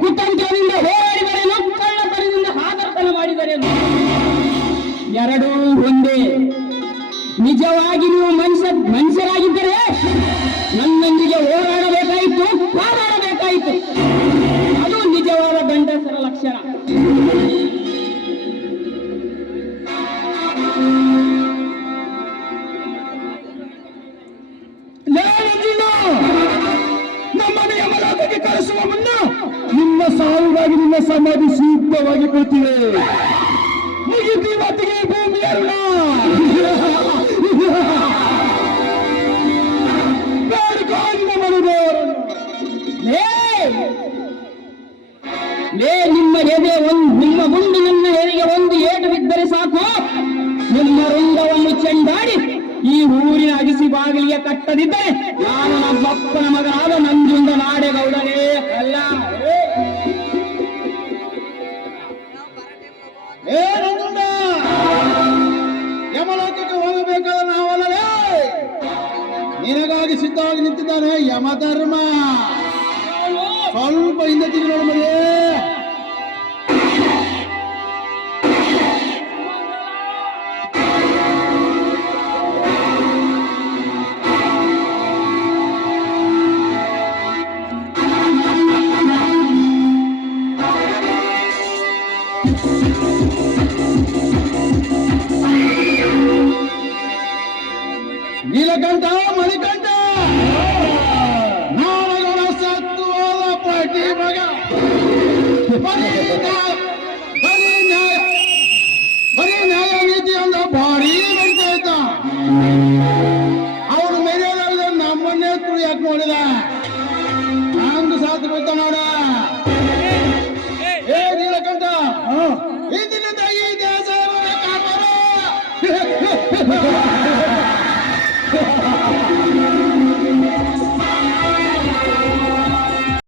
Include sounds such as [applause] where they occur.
ಕುತಂತ್ರದಿಂದ ಹೋರಾಡಿದರೇನು? ಕಳ್ಳತನದಿಂದ ಹಾದರ್ತನ ಮಾಡಿದರೇನು? ಎರಡೂ ಒಂದೇ. ನಿಜವಾಗಿ ಸಾವಿಗಾಗಿ ನಿಮ್ಮ ಸಮಾಧಿ ಸೂಕ್ತವಾಗಿ ಕೂತಿದೆ ಮುಗಿತಿ ಮತ್ತಿಗೆ ಭೂಮಿ ನಿಮ್ಮ ಎದೆ ಒಂದು, ನಿಮ್ಮ ಗುಂಡು ನಿಮ್ಮ ಎದೆಗೆ ಒಂದು ಏಟು ಬಿದ್ದರೆ ಸಾಕು. ನಿಮ್ಮ ರಂಗವನ್ನು ಚೆಂಡಾಡಿ ಈ ಊರಿನ ಅಗಿಸಿ ಬಾಗಿಲಿಗೆ ಕಟ್ಟದಿದ್ದರೆ ನಾನು ನಮ್ಮಪ್ಪನ ಮಗನಾದ ನಿನಗಾಗಿ ಸಿದ್ಧವಾಗಿ ನಿಂತಿದ್ದಾನೆ ಯಮಧರ್ಮ ಸ್ವಲ್ಪ ಹಿಂದೆ ತಿರುಗಿ ನೋಡು ಮರಿ ನೀಲಕಂಠ ಮಣಿಕಂಠ! ನಾನಗಳ ಸತ್ತು ಹೋದ ಪಟ್ಟಿ ಮಗ! ಬರೀ ನ್ಯಾಯ- ನೀತಿ ಅಂದ ಭಾರಿ ಬರ್ತಾ ಇದ್ದ ಅವನು ಮೆರೆಯೋದಾಗ ನಮ್ಮನ್ನೇ ತುಳಿಯಕ್ ನೋಡಿದ. ಹಂಗ ಸಾತು ಬಿದ್ದ ನೋಡ. ಏ ನೀಲಕಂಠ ಇಂದಿನಿಂದ ಈ ದೇಶ [laughs]